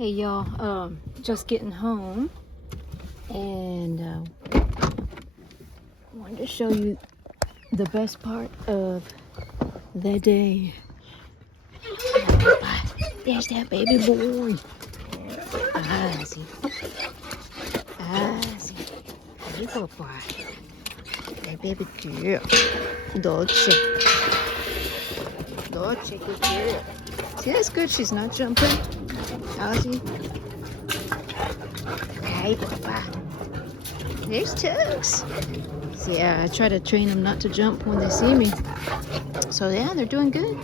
Hey y'all, just getting home and wanted to show you the best part of the day. There's that baby boy. Ozzy. Hey, good boy. Hey, baby girl. Dolce, good girl. See, that's good. She's not jumping. Ozzy. Hey, Papa. There's Tugs. So yeah, I try to train them not to jump when they see me. So yeah, they're doing good.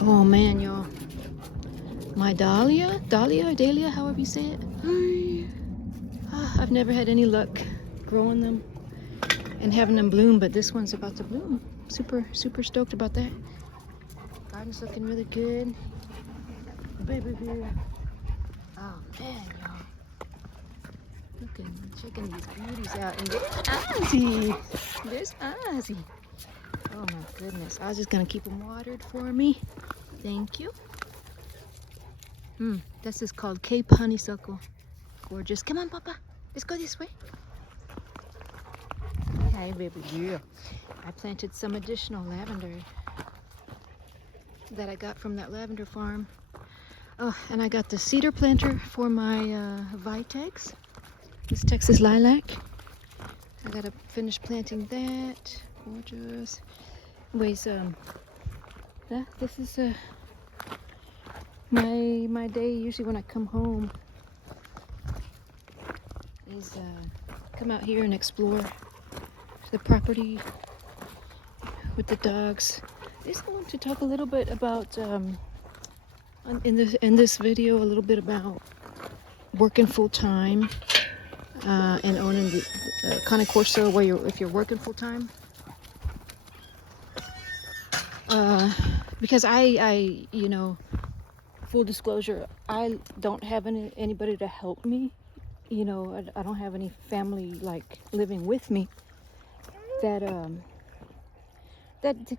Oh man, y'all. My Dahlia, however you say it. I've never had any luck growing them and having them bloom, but this one's about to bloom. Super stoked about that. Garden's looking really good. Baby bear. Oh man, y'all. Checking these beauties out. And there's Ozzy. Oh my goodness. I was just gonna keep them watered for me. Thank you. This is called Cape Honeysuckle. Gorgeous. Come on, Papa. Let's go this way. Hey, baby girl. I planted some additional lavender that I got from that lavender farm. Oh, and I got the cedar planter for my Vitex. This Texas lilac. I gotta finish planting that. Gorgeous. Anyways, this is my day usually when I come home is come out here and explore the property with the dogs. I just want to talk a little bit about in this video a little bit about working full time and owning the CANE CORSO where if you're working full time. Because I full disclosure, I don't have anybody to help me. I don't have any family like living with me that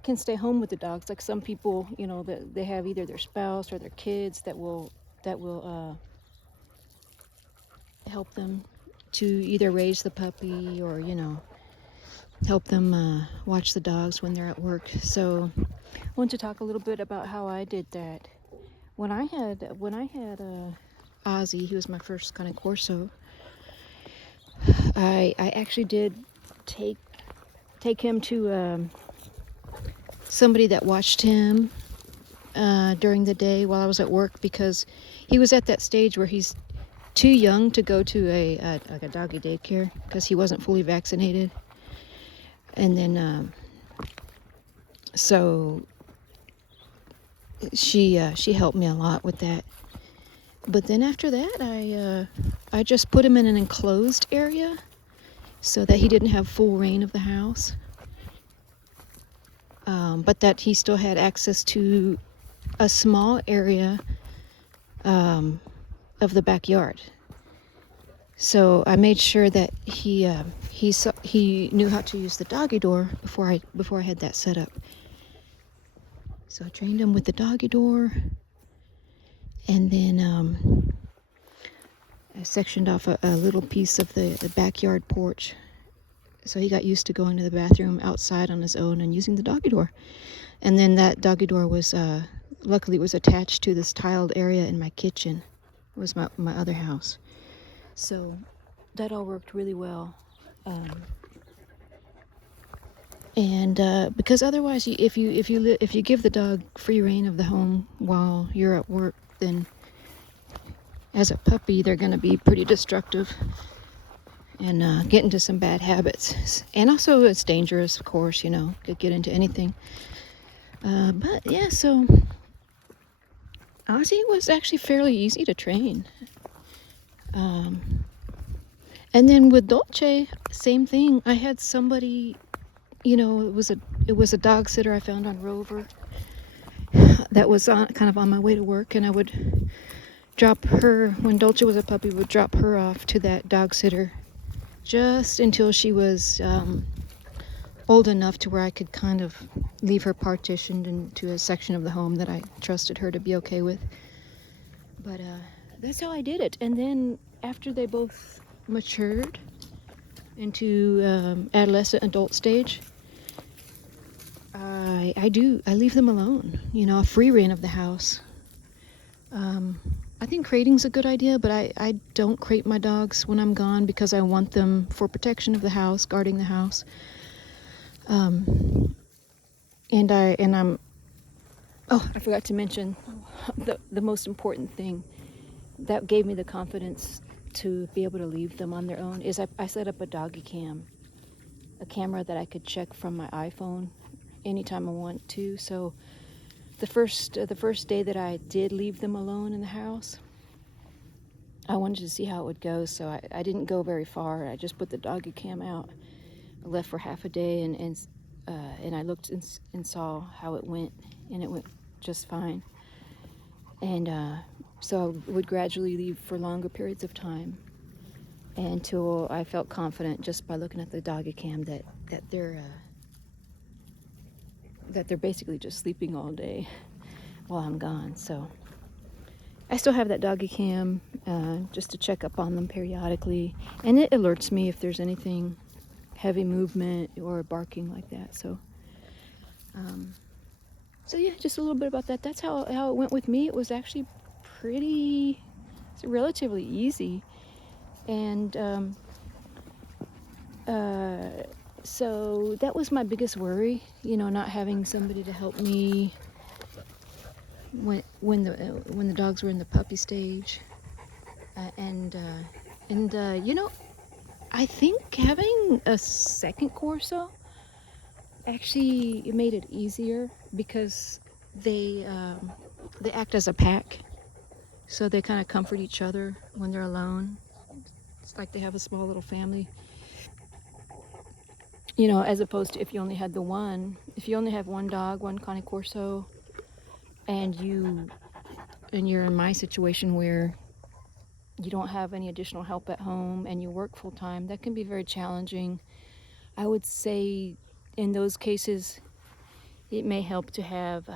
can stay home with the dogs. Like some people, that they have either their spouse or their kids that will help them to either raise the puppy or help them watch the dogs when they're at work. So I want to talk a little bit about how I did that. When I had Ozzy, he was my first CANE CORSO. I actually did take him to somebody that watched him during the day while I was at work, because he was at that stage where he's too young to go to a doggy daycare because he wasn't fully vaccinated. And then so she helped me a lot with that. But then after that, I just put him in an enclosed area so that he didn't have full reign of the house, but that he still had access to a small area of the backyard. So I made sure that he knew how to use the doggy door before I had that set up. So I trained him with the doggy door, and then I sectioned off a little piece of the backyard porch, so he got used to going to the bathroom outside on his own and using the doggy door. And then that doggy door was luckily it was attached to this tiled area in my kitchen. It was my other house, so that all worked really well. And because otherwise, if you give the dog free reign of the home while you're at work, then as a puppy they're going to be pretty destructive and get into some bad habits. And also it's dangerous, of course, could get into anything. But yeah, so Ozzy was actually fairly easy to train. And then with Dolce, same thing. I had somebody, it was a dog sitter I found on Rover that was kind of on my way to work, and I would drop her, when Dolce was a puppy, would drop her off to that dog sitter just until she was old enough to where I could kind of leave her partitioned into a section of the home that I trusted her to be okay with. But that's how I did it. And then after they both matured into adolescent adult stage, I leave them alone, you know, a free reign of the house. I think crating's a good idea, but I don't crate my dogs when I'm gone because I want them for protection of the house, guarding the house. And I'm oh, I forgot to mention the most important thing that gave me the confidence to be able to leave them on their own is I set up a doggy cam, a camera that I could check from my iPhone anytime I want to. So the first day that I did leave them alone in the house, I wanted to see how it would go, so I didn't go very far. I just put the doggy cam out. I left for half a day, and I looked and saw how it went, and it went just fine. And so I would gradually leave for longer periods of time until I felt confident just by looking at the doggy cam that they're basically just sleeping all day while I'm gone. So I still have that doggy cam just to check up on them periodically, and it alerts me if there's anything heavy movement or barking like that. So yeah, just a little bit about that. That's how it went with me. It was actually it's relatively easy, and so that was my biggest worry, you know, not having somebody to help me when the dogs were in the puppy stage, and you know, I think having a second Corso actually it made it easier because they act as a pack, so they kind of comfort each other when they're alone. It's like they have a small little family, you know, as opposed to if you only had the one. If you only have one dog, one cane corso, and you're in my situation where you don't have any additional help at home and you work full time, that can be very challenging. I would say in those cases it may help to have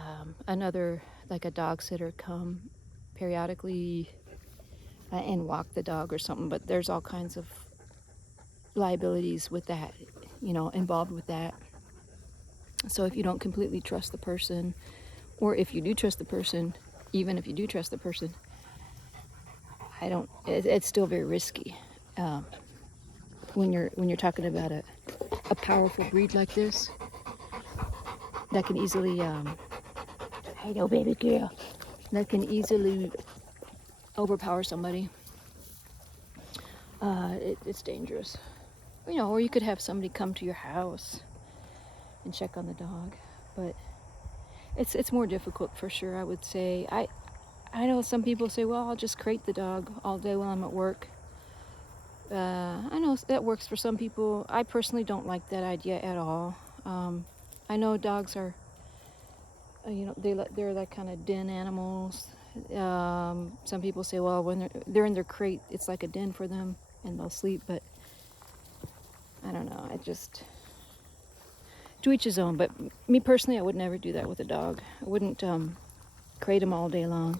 another, like a dog sitter, come periodically and walk the dog or something, but there's all kinds of liabilities with that, you know, involved with that. So if you don't completely trust the person, or if you do trust the person, even if you do trust the person, it's still very risky when you're talking about a powerful breed like this that can easily I know, baby girl, that can easily overpower somebody. It's dangerous, you know. Or you could have somebody come to your house and check on the dog, but it's more difficult for sure, I would say. I know some people say, well, I'll just crate the dog all day while I'm at work. I know that works for some people. I personally don't like that idea at all. I know dogs are, you know, they're like kind of den animals. Some people say, well, when they're in their crate, it's like a den for them and they'll sleep. But I don't know. I just, to each his own. But me personally, I would never do that with a dog. I wouldn't crate them all day long.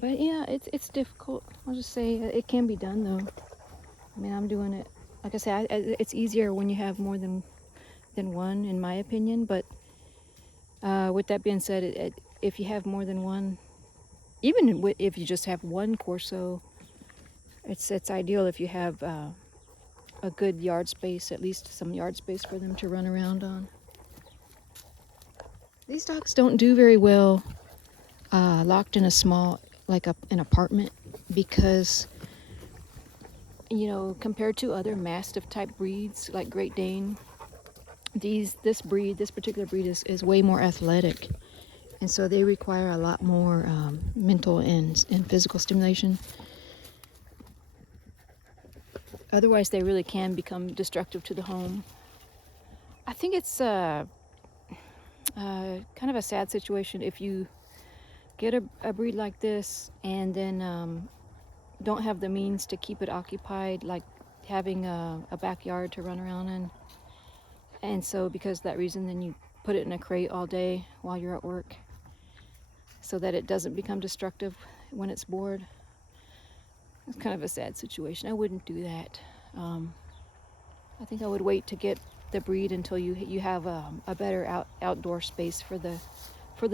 But yeah, it's difficult. I'll just say it can be done though. I mean, I'm doing it. Like I say, it's easier when you have more than one, in my opinion. But with that being said, if you have more than one, even if you just have one Corso, it's ideal if you have a good yard space, at least some yard space for them to run around on. These dogs don't do very well locked in a small, like an apartment, because, you know, compared to other Mastiff type breeds like Great Dane, this particular breed is way more athletic, and so they require a lot more mental and physical stimulation. Otherwise, they really can become destructive to the home. I think it's kind of a sad situation if you get a breed like this and then don't have the means to keep it occupied, like having a backyard to run around in. And so because of that reason, then put it in a crate all day while you're at work so that it doesn't become destructive when it's bored. It's kind of a sad situation. I wouldn't do that. I think I would wait to get the breed until you have a better outdoor space for the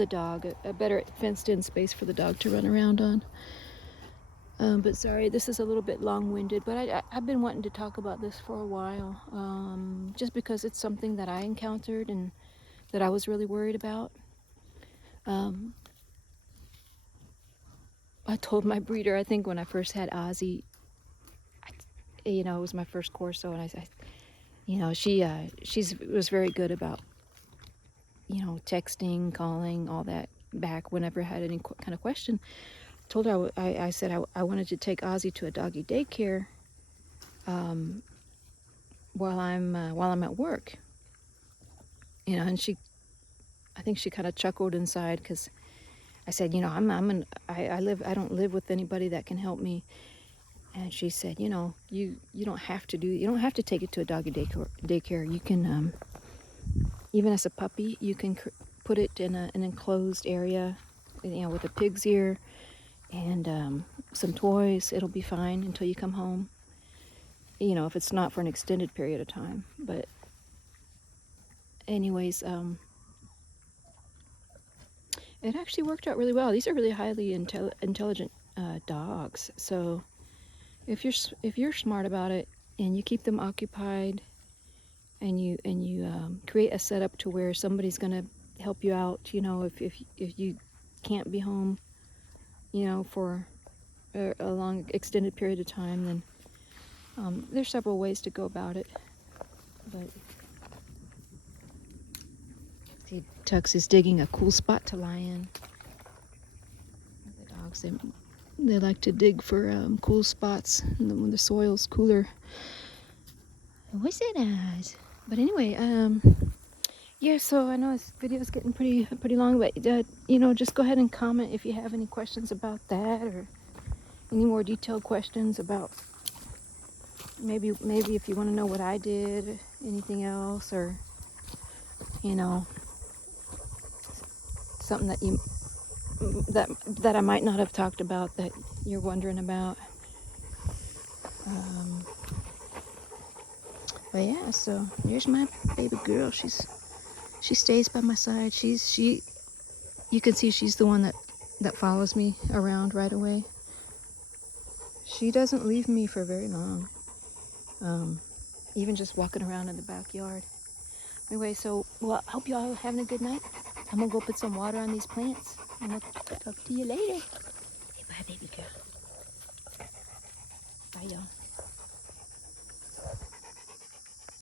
dog, a better fenced-in space for the dog to run around on. But sorry, this is a little bit long-winded, but I've been wanting to talk about this for a while, just because it's something that I encountered and that I was really worried about. I told my breeder, I think when I first had Ozzy, it was my first Corso, and she was very good about, texting, calling, all that back whenever I had any kind of question. Told her I said I wanted to take Ozzy to a doggy daycare while I'm at work, and I think she kind of chuckled inside because I said, I don't live with anybody that can help me. And she said, you don't have to take it to a doggy daycare. You can, even as a puppy, you can put it in an enclosed area, with a pig's ear and some toys. It'll be fine until you come home. If it's not for an extended period of time. But anyways, it actually worked out really well. These are really highly intelligent dogs. So if you're smart about it and you keep them occupied and you create a setup to where somebody's gonna help you out, if you can't be home, for a long extended period of time, then there's several ways to go about it. But see, Tux is digging a cool spot to lie in. The dogs, they like to dig for cool spots when the soil's cooler. What's that as? But anyway, yeah, so I know this video is getting pretty long, but just go ahead and comment if you have any questions about that, or any more detailed questions about maybe if you want to know what I did, anything else, or something that I might not have talked about that you're wondering about. But yeah, so here's my baby girl. She stays by my side. You can see she's the one that follows me around right away. She doesn't leave me for very long. Even just walking around in the backyard. Anyway, so I hope you all are having a good night. I'm gonna go put some water on these plants, and I'll talk to you later. Hey, bye, baby girl. Bye, y'all.